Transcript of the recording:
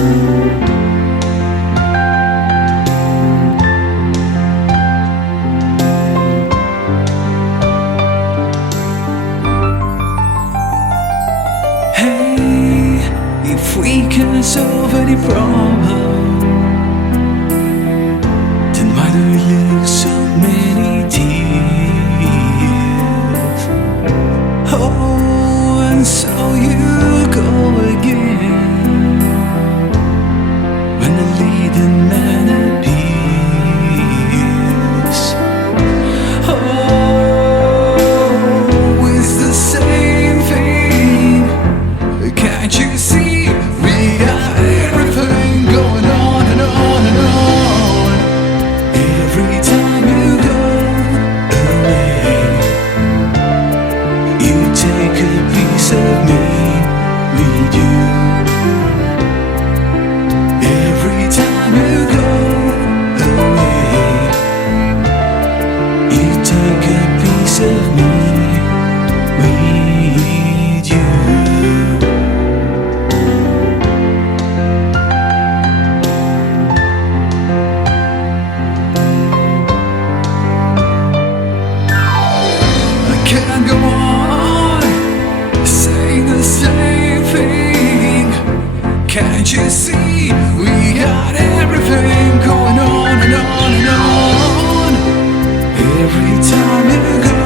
Hey, if we can solve any problem, then why do we lose so many tears? Oh, and so you go again when the leading man appears. Oh, it's the same thing. Can't you see we got everything going on and on and on? Every time you go away, you take a piece of me with you. Every time you go away, you take a piece of me with you. Can't go on saying the same thing. Can't you see we got everything going on and on and on? Every time you go